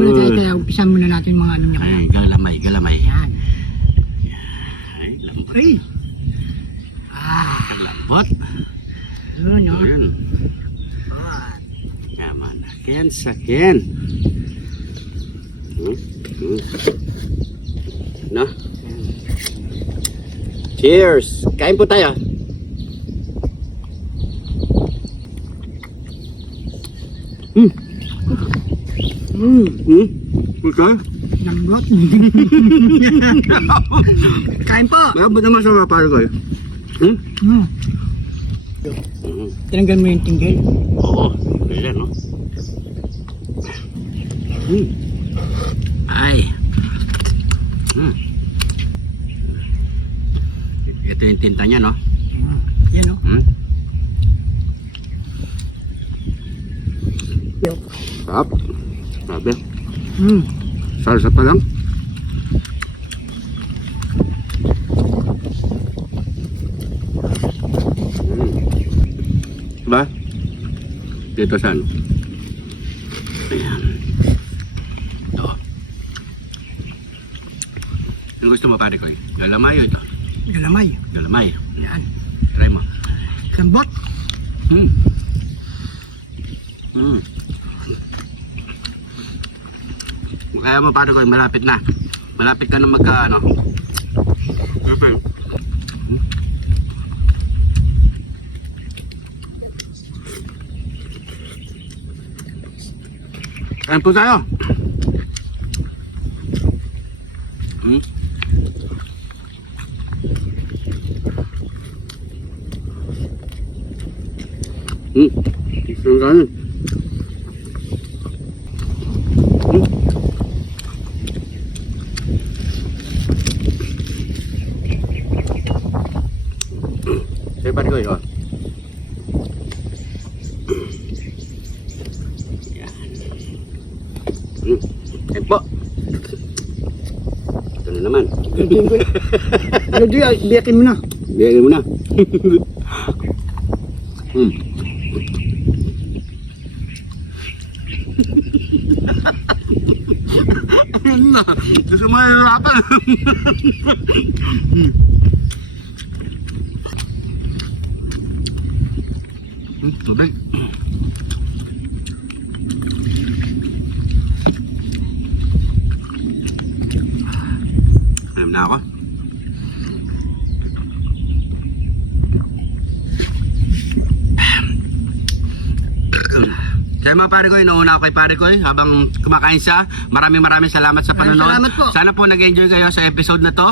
Kaya umpisan muna natin mga ano niya. Ay, galamay, galamay. Yan. Ay, lambot. Ay. Lambot. Yun, no? Yun. Yaman. Akin sa akin. No? Cheers! Kain po tayo. Okay. Lambot. Kain po. Ba't naman sa pare ko eh? Tinanggal mo yung tinggil. Oo. Kaya no? Ay. Ito yung tinta niya, no? Yan, no? Sarap. Sabi. Mm. Salsa pa lang. Diba? Dito sa ano? Ayan. Ito. Ano gusto mo pare ko eh? Galamay o ito? Galamay. Galamay. Yan. Try mo. Lambot. Kaya mo pare ko, malapit na. Malapit ka na magka ano. Okay. Kain po tayo. Isang kanin. Saya pare ko ito. Kain po. Ito na naman. Ano di, biyakin mo na. Biyakin mo na. Ayun na. Gusto mo mahirapan. Tubig. Alam na ako. Kaya mga pare ko, inuuna ako kay pare ko habang kumakain siya. Maraming salamat sa panonood. Salamat po. Sana po nag-enjoy kayo sa episode na to.